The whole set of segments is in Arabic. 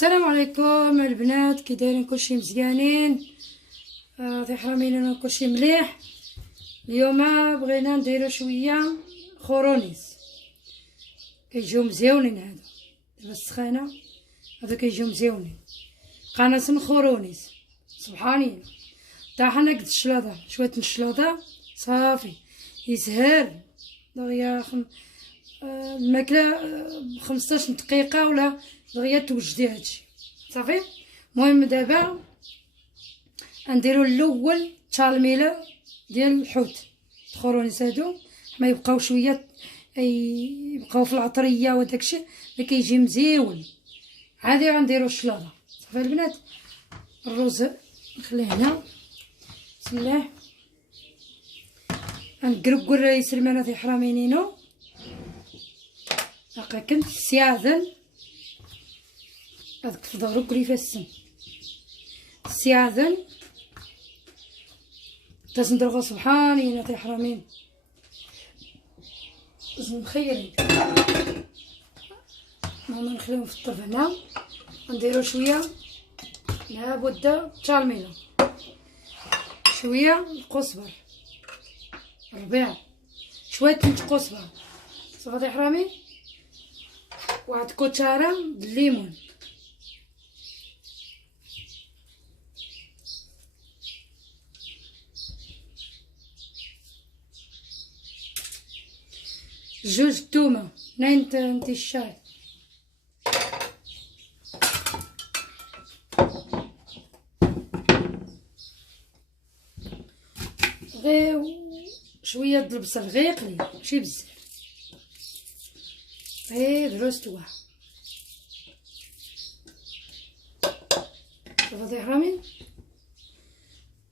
السلام عليكم البنات، كي دايرين؟ كلشي مزيانين؟ في حرامين كلشي مليح. اليوم بغينا نديرو شويه خورونيس، كيجيو مزيونين هادو دابا السخانه، هادو كيجيو مزيونين. قناص خورونيس سبحان الله. طاحنا قد الشلاضه، شويه الشلاضه صافي يسهل دغيا الماكله 15 دقيقه ولا دغيا توجدي هادشي صافي. المهم دابا غنديرو الاول تشالميله ديال الحوت الخورونيس، هادو ما يبقاو شويه يبقاو في العطريه وداكشي اللي كيجي مزيون. عادي غنديرو الشلاضه صافي البنات. الرز نخليه هنا، بسم الله. غنقرقر يسلمنا في حرامينينو كنت سياذن هذاك في ظهرو كلي فيها السم سياذن تسندرغو سبحان الله في حرامين لازم مخيرين. المهم نخليهم في الطرف هنا، نديرو شويه لابد تشالميله، شويه القزبر ربيع، شويه القزبر صافي يا حرامي، واحد كوتشاره الليمون، جوج تومه ناين الشاي، غير شويه د البصل غير قليل ماشي بزاف، غير دروستوها صافي يا حرامي.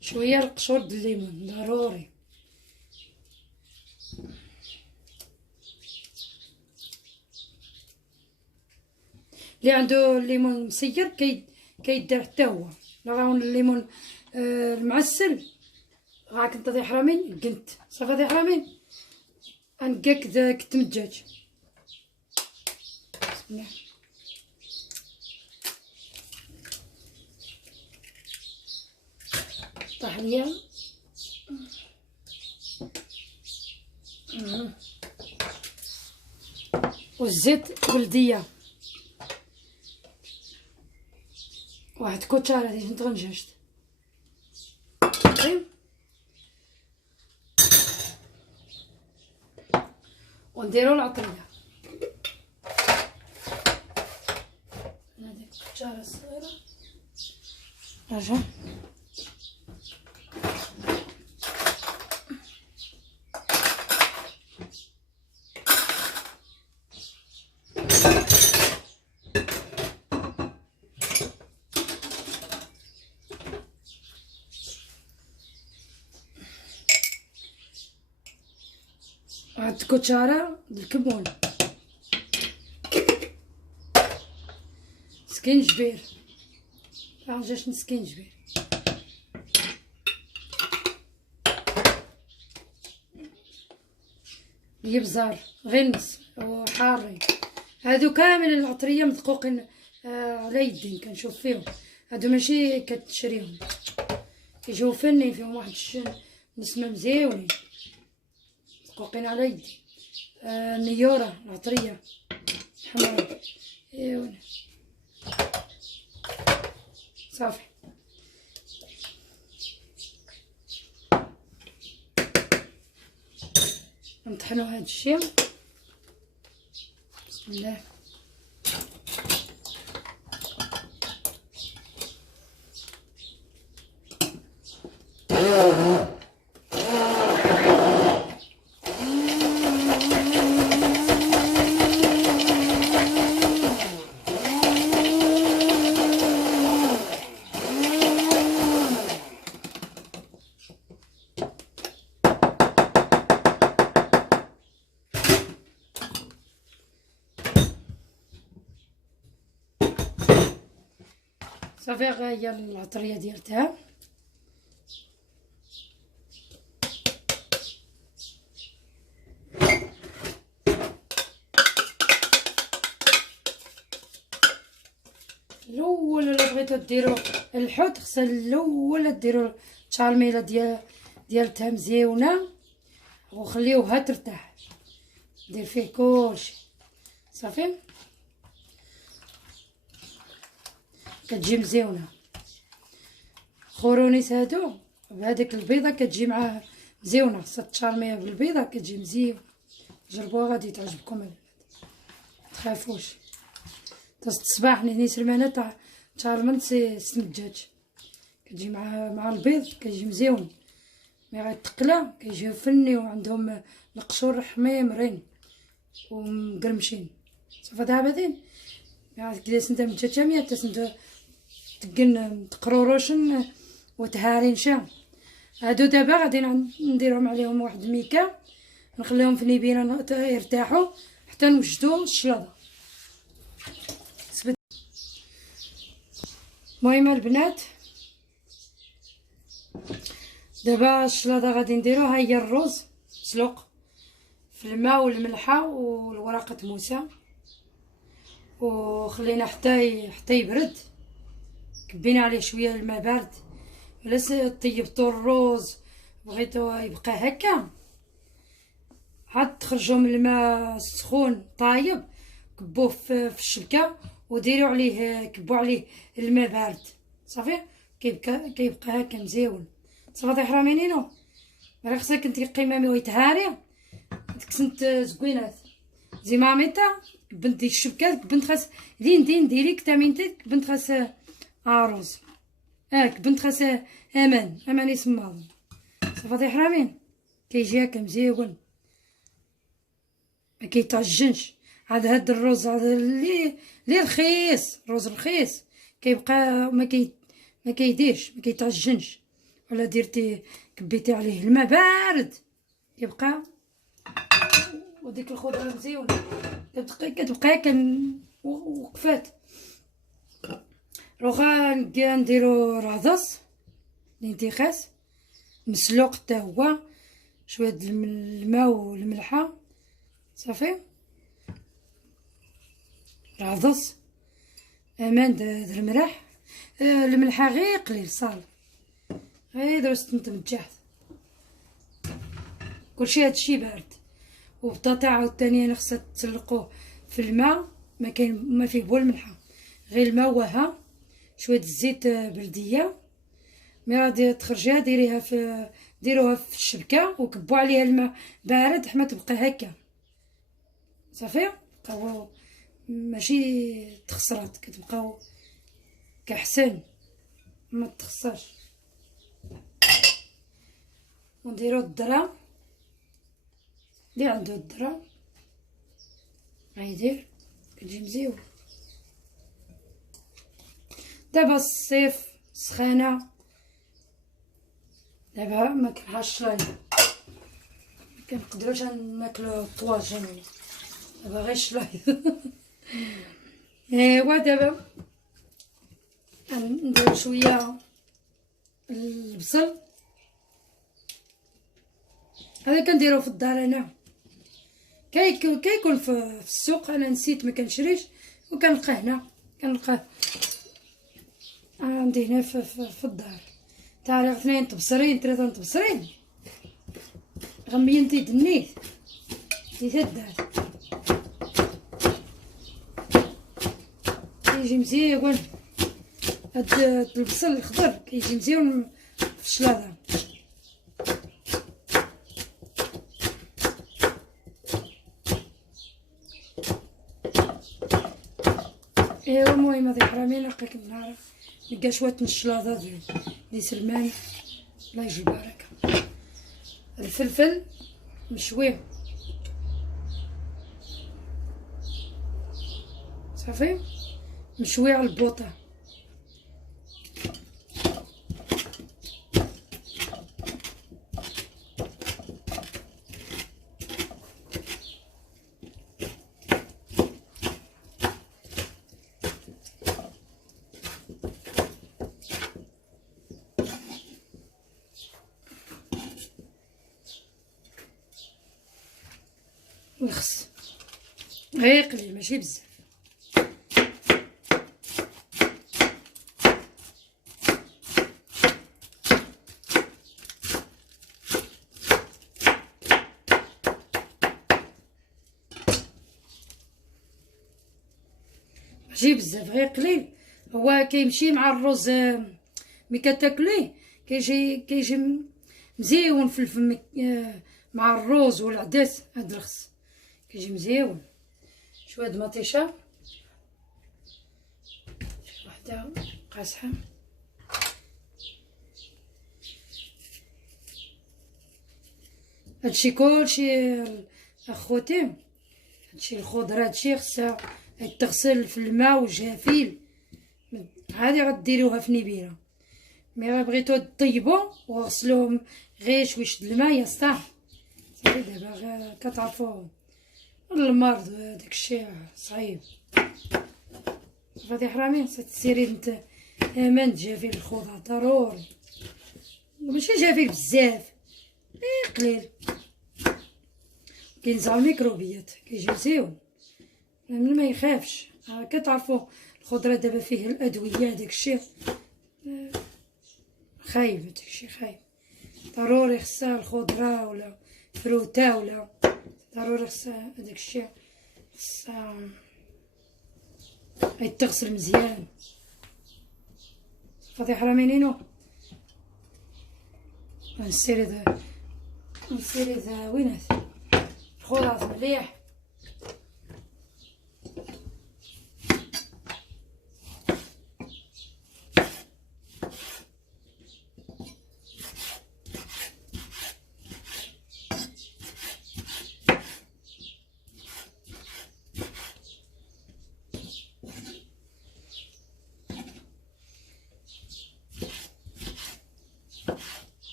شويه القشور د الليمون ضروري، اللي عنده الليمون مسير كيدار حتى هو. لا راه الليمون المعسل راك انت يا حرامي قنت صافي يا حرامي. غنقاك داك الدجاج بسم الله. طاح ليا والزيت بلديه، واحد كوتشاره ديال طنجاج ونديرو العطريه. هذيك الكوتشاره الصغيره رجع واحد كوتشاره د الكمون، سكينجبير جاش سكينجبير، الابزار غير نص وحارين. هادو كامل العطريه مدقوقين على يدي كنشوف فيهم، هادو ماشي كتشريهم، كيجيو فنين فيهم واحد نسمه مزيونين مدقوقين على يدي. النيوره العطريه الحمراء ايوا صافي. نطحنو هاد الشيء بسم الله. صافي هي العطريه ديرتها، الاول الا بغيتو ديرو الحوت خصها الاول ديرو التشارميله ديالتها مزيونه وخليوها ترتاح. دير فيه كلشي صافي كتجي مزيونه. خورونيس هادو بهذيك البيضه كتجي معاه مزيونه، خصها تشارميها بالبيضه كتجي مزيونه. جربوها غادي تعجبكم البنات متخافوش. الصباح ني سلمانه تاع تشارمنت سم الدجاج كتجي مع البيض كيجي مزيون. مي غيتقلا كيجيو فني وعندهم القشور حميمرين ومقرمشين. صافي دابا كدا سنت الدجاج مية تسنت تقن تقروروشن وتهارين هادو. دابا غادي نديرهم عليهم واحد الميكا نخليهم في نيبينه يرتاحوا حتى نوجدوا الشلاضه. المهم البنات دابا الشلاضه غادي نديروها. هي الرز مسلوق في الماء والملحه والورقه موسى وخلينا حتى يبرد. كبينا عليه شويه الماء بارد. ولا طيبتو الرز بغيتو يبقى هكا عاد تخرجوا من الماء السخون طايب كبوه في الشبكه وديروا عليه كبوا عليه الماء بارد صافي كيبقى هكا مزيون. صافي حرامينينو راه خصك انت قيمامي ويتهاري تكسنت زكوينات زي ماميتا بنت الشبكه بنت خاص دين ديري كتامينتك بنت خاص عروس بنت خاص امان يسمى. صافي حرامين كيجي هكا مزيون ما كيتعجنش. هاد الرز هذا اللي رخيص، الرز رخيص كيبقى ما كيديرش ما كيتعجنش. ولا درتي كبيتي عليه الماء بارد كيبقى. وديك الخضره مزيونه كتبقى هكا وقفات. روغا نديرو رادس الانتخاس مسلوق حتى هو شويه الماء والملحه صافي. رادس امان در الملح الملحه غير قليل صال غير درست متجهز كلشي هادشي بارد. وبطاطا عاوتاني خصها تسلقوه في الماء ما فيه بو الملحه غير الماء وها شويه الزيت بلديه. مي غادي تخرجيها ديروها في الشبكه وكبوا عليها الماء بارد حما تبقى هكا صافي. بقاو ماشي تخسرات كتبقاو كحسن ما تخسرش. ونديرو الذره اللي عنده الذره غيدير كتجي مزيون. دابا الصيف سخانه دابا ما كنحاش لاي ما كنقدروش ناكلو طواجن دابا غير شلاي. ايوا دابا ندير شويه البصل هذا كنديروه في الدار انا كيكون في السوق. انا نسيت ما كنشريش وكنلقاه هنا كنلقاه عندي هنا في الدار. تاع 2 تبصرين 3 تبصرين غمينتي دنيت في الدار كيجي مزيون. هاد البصل الخضر كيجي مزيون في الشلاضه. ايوا المهم هذه حرامين لقيت النهار لقى شويه الشلاضه ديال سلمان الله يجيب البركه. الفلفل مشوي صافي مشوي على البوطه. والخس غير قليل ماشي بزاف. تجي بزاف غير قليل. هو كيمشي مع الرز، ملي كتاكليه كيجي مزيون في الفم، مع الرز والعدس. هاد الخس كيجي مزيون. شويه د مطيشه، وحده قاصحه. هادشي كلشي اخوتي، هادشي الخضره هادشي خصها تغسل في الماء وجافيل. هادي غديروها في نبيره. مي بغيتو طيبو وغسلوهم غير شويش د الماء يسطا صافي. دابا كتعرفو المرض داكشي صعيب. صافي حرامي خصك سيري نتا امان جافيل الخضر ضروري، ماشي جافيل بزاف، غير قليل. كينزعو الميكروبيات كيجي مزيون، من ما يخافش. كتعرفوا الخضره دابا فيه الادويه داكشي خايب، داكشي خايب. ضروري خصها الخضره ولا فروته ولا ضروري خصها داكشي، خصها يتغسل مزيان. فاضي حرامينينو نسيري ذا وينات الخضر مليح.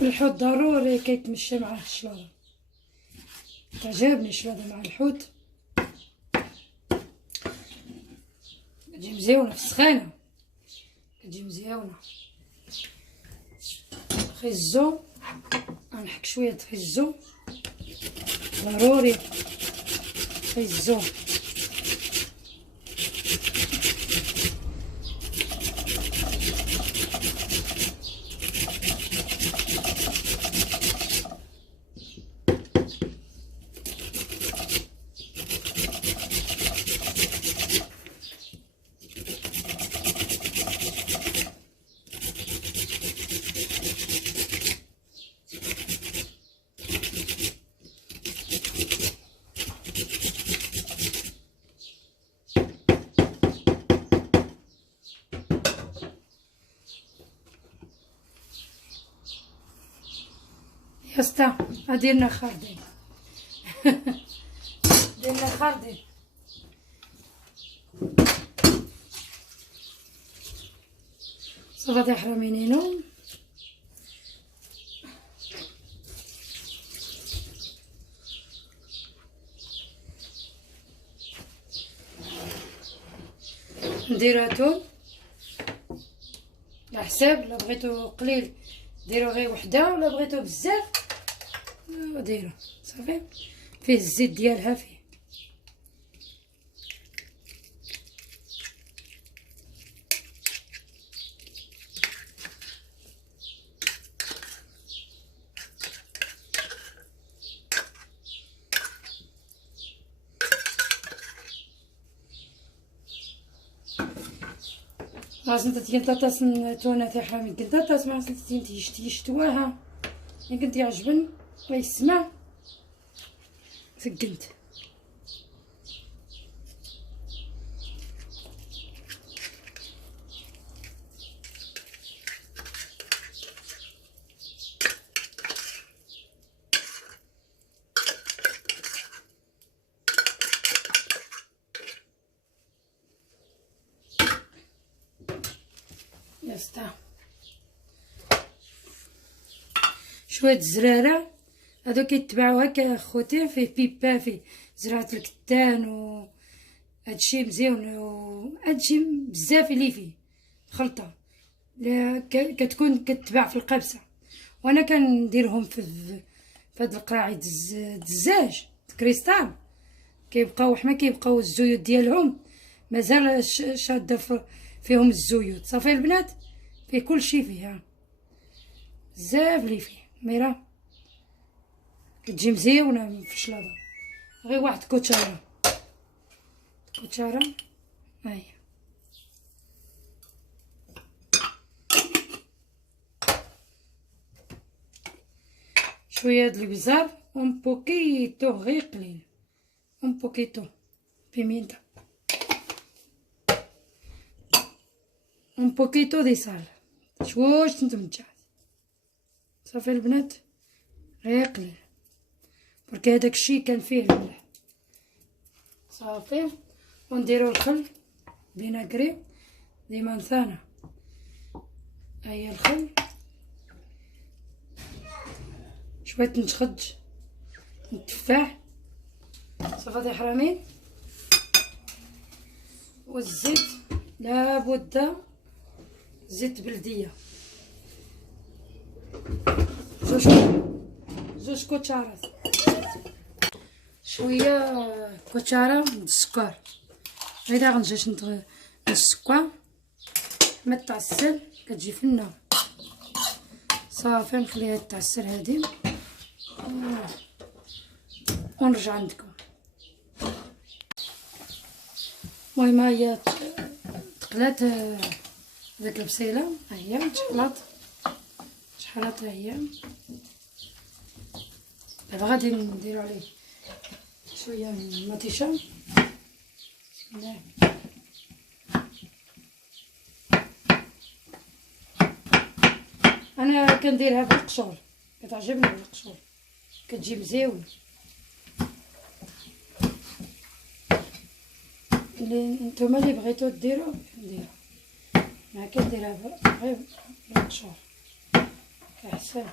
الحوت ضروري كيتمشى معاه الشلاضه، تعجبني الشلاضه مع الحوت، كتجي مزيونه في السخانه، كتجي مزيونه. خيزو غنحك شويه خيزو ضروري، خيزو يسطا. ديرنا خردين ديرنا خردين. صافي حرامينينو نديرو هاتو على حساب. لا بغيتو قليل ديرو غير وحده، ولا بغيتو بزاف ديرو صافي. فيه الزيت ديالها فيه. لازم تتينطاطاس تونا تاع حامي كنطاطاس ما تيشتواها كنت يعجبن ويسمع سكنت. يسطا شويه الزراره هادو كيتباعو هكا خوتي، فيه بيبا، فيه زراعه الكتان و هادشي مزيون، و هادشي بزاف اللي فيه خلطه كتكون كتباع في القبسه. وانا كنديرهم في هاد القراعيد الدزاج كريستال، كيبقاو حما كيبقاو الزيوت ديالهم مازال شاده فيهم الزيوت. صافي البنات فيه كلشي فيها بزاف اللي فيه. ميرا كتجي مزيونه في الشلاضه. غير واحد كوتشاره هاي شويه د البزار اون بوكيتو غير قليل، اون بوكيتو بيمينتا، اون بوكيتو دي سال، شوش نتمتع صافي البنات غير قليل برك هداك الشي كان فيه الملح صافي. ونديرو الخل فيناغري ديما نثانه، هيا الخل شويه نتخج التفاح صافي حرامين، والزيت لابد زيت بلديه زوج كوتشارات، شويه كوتشاره د السكر غير غنجيش السكر ما تعسل كتجي فنه صافي. نخليها تعسل هادي ونرجع عندكم. المهم هي تقلات داك البصيله، ها هي شحالات ها هي. دابا غادي نديرو عليه شويه من المطيشه، بسم الله. انا كنديرها بالقشور، كتعجبني بالقشور كتجي مزيون. نتوما اللي بغيتو ديرو ديرو، ما كنديرها غير بالقشور كحسن.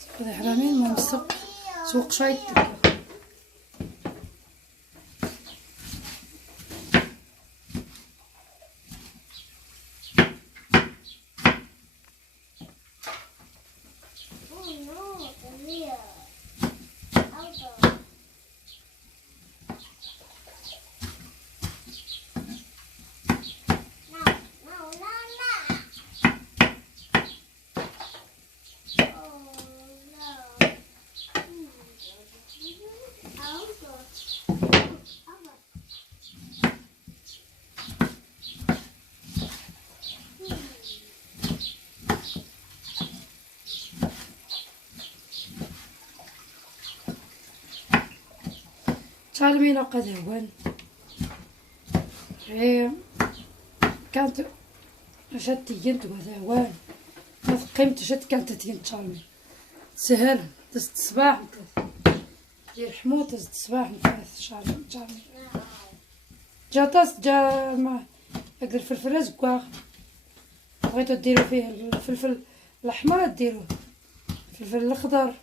صافي حرامين ما مسق سوق شايط تعلمينا قد هون غير كانت جات تينت وهذا هوان ما قيمت جات كانت تينت تعلمي سهل تزت الصباح دير حموت تزت الصباح نثلاث شهر تعلمي جا طاس جا ما هاك الفلفل زكواغ بغيتو ديرو فيه الفلفل الاحمر ديروه الفلفل الاخضر.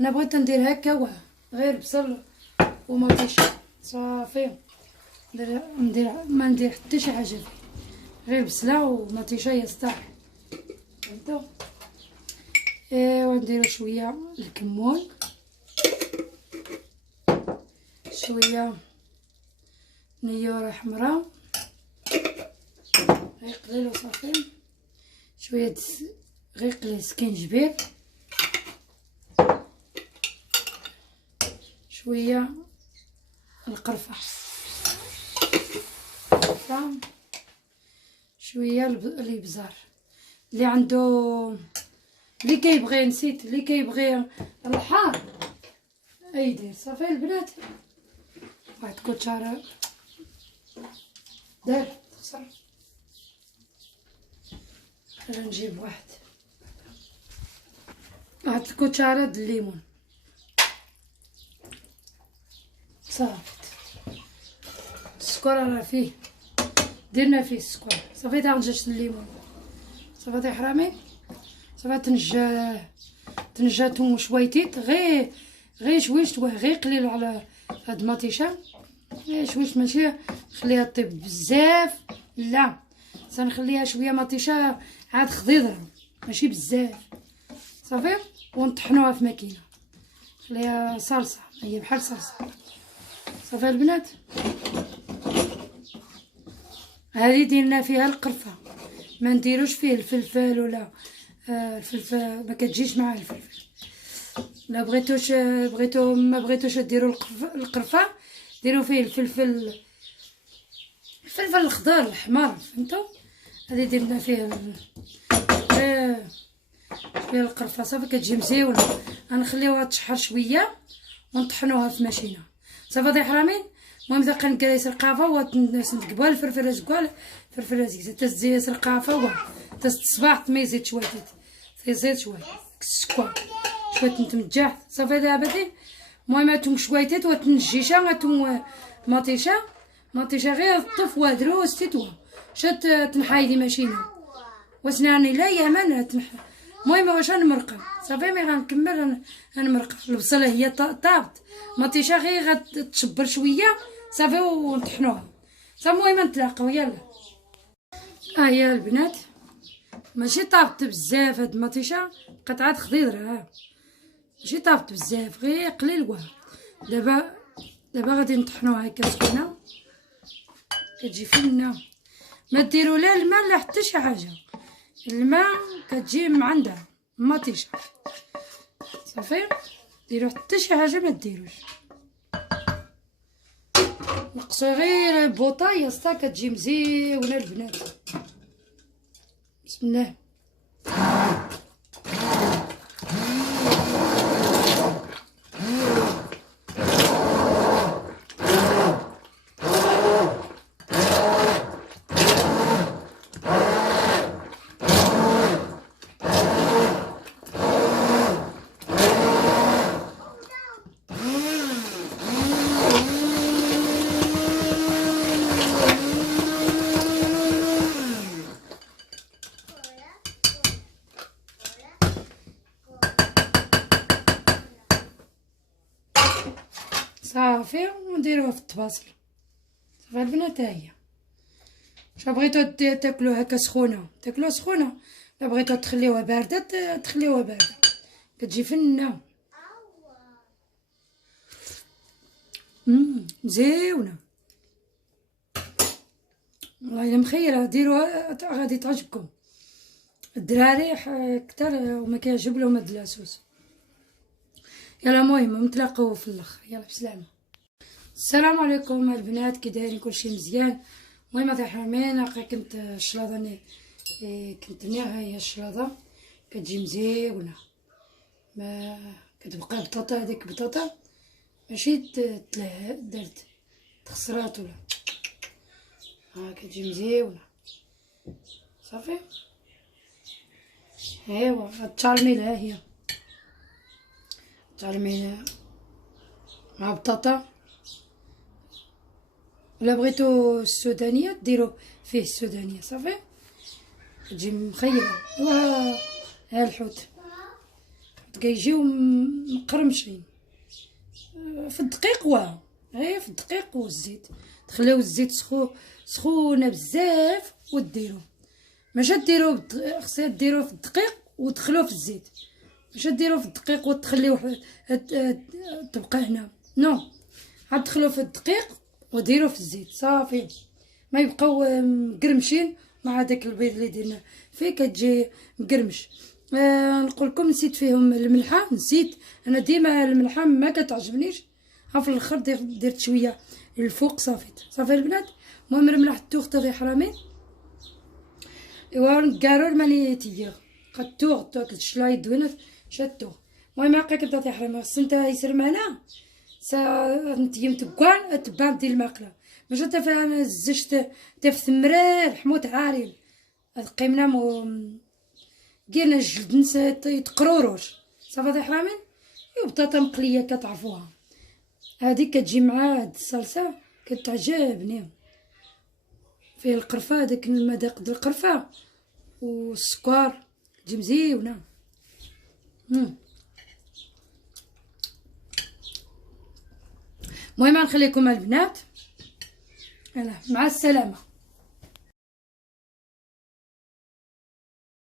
انا بغيت ندير هكا غير بصل ومطيشه صافي. ندير ما ندير حتى شي حاجه فيه غير بصله ومطيشه يستاح فهمتوا. ونديرو شويه الكمون، شويه نيوره حمراء غير قليل وصافي، شويه غير قليل سكينجبير، شويه القرفه، شويه الابزار اللي عنده اللي كيبغي نسيت اللي كيبغي الحار يدير صافي البنات. واحد كوتشاره دار تخسر. انا نجيب واحد الكوتشاره د الليمون صافي. السكر راه فيه درنا فيه السكر صافي. تا نجيش الليمون صافي حرامي صافي تنجاتهم شويتيت غير شويش غير قليل على هاد المطيشه غير شويش ماشي نخليها طيب بزاف لا سنخليها شويه مطيشه عاد خضيضره ماشي بزاف صافي. ونطحنوها في ماكينه نخليها صلصه هي بحال صلصه صافي البنات. هذه درنا فيها القرفه ما نديروش فيه الفلفل ولا الفلفل ما كتجيش مع الفلفل. لا بغيتو ما بغيتوش ديروا القرفه ديروا فيه الفلفل الفلفل الخضر الاحمر فهمتوا. هذه درنا فيه فيه القرفه صافي كتجي مزيونه. غنخليوها تشحر شويه ونطحنوها في ماشينه صافي دي حرامين. المهم دابا كنكريس رقافه وتنقبوها الفلفل زكوال الفلفل زيت تزيت رقافه و الصباح تميزيت شويه تزيد شويه السكر شويه تمتجح صافي دابا. المهم هاتهم شويتات وتنجيشا هاتهم مطيشه غير الطف ودروس تتوا شات تنحايدي ماشينه واسناني لا يمن المهم واش نمرقه صافي. مي غنكمل غنمرقه البصله هي طابت مطيشه غير غتشبر شويه صافي ونطحنوها صافي. المهم نتلاقاو يلا. هي البنات ماشي طابت بزاف هاد المطيشه قطعات خضيره ماشي طابت بزاف غير قليل واه. دابا غادي نطحنوها هكا سخونه كتجي فينا. ما ديروا لا الماء لا حتى شي حاجه. الماء كتجي من عندها مطيشه صافي. ديروا حتى شي حاجه ما ديروش. نقصوا غير بوطايه ستا كتجي مزيونه البنات. بسم الله. صافي ونديروها في الطباصل صافي البنات. هي شا بغيتو تاكلوها هكا سخونه تاكلوها سخونه، لا بغيتو تخليوها بارده تخليوها بارده كتجي فنه مزيونه والله الا مخيره. ديروها غادي تعجبكم الدراري كتر وما كيعجب لهم هاد العسوس. يلا المهم نتلاقاو في الاخر. يلا بسلامه. السلام عليكم البنات كي دايرين كلشي مزيان. المهم هاد الحرمين كنت الشلاضه كنت هي الشلاضه كتجي مزيونه ما كتبقى بطاطا. هذيك بطاطا ماشي درت تخسرات ولا كتجي مزيونه صافي. ايوا التشارميل ها هي التشارميل مع بطاطا. ولا بغيتو السودانيه ديروا فيه السودانيه صافي تجي مخيره. ها الحوت كيجيو مقرمشين في الدقيق غير في الدقيق والزيت. تخليو الزيت سخونه بزاف وديروه. ماشي ديروه خصها ديروه في الدقيق وتدخلوه في الزيت. ماشي ديروه في الدقيق وتخليوه تبقى هنا نو عاد تدخلوه في الدقيق وديروه في الزيت صافي. ما يبقاو مقرمشين مع داك البيض اللي درنا فيه كتجي مقرمش. نقول لكم نسيت فيهم الملحه. نسيت انا ديما الملحه ما كتعجبنيش. في الاخر درت شويه الفوق صافي البنات. المهم الملح التوخ تاعي حرامين ايوا كارو ماني تيغ قطوغ تاكل شلاي دوينه شاتو. المهم هكا كنت حرامين خصني يسر معنا نتيم تبكان تبان ديال الماكله باش تفهم زجت تف ثمرار حموت عارين قيمنا قلنا الجلد نسات يتقروروش صافي دي حرامين. بطاطا مقليه كتعرفوها هذه كتجي مع هاد الصلصه كتعجبني فيه القرفه داك المذاق ديال القرفه والسكر تجي مزيونه. المهم نخليكم البنات. يلا مع السلامه.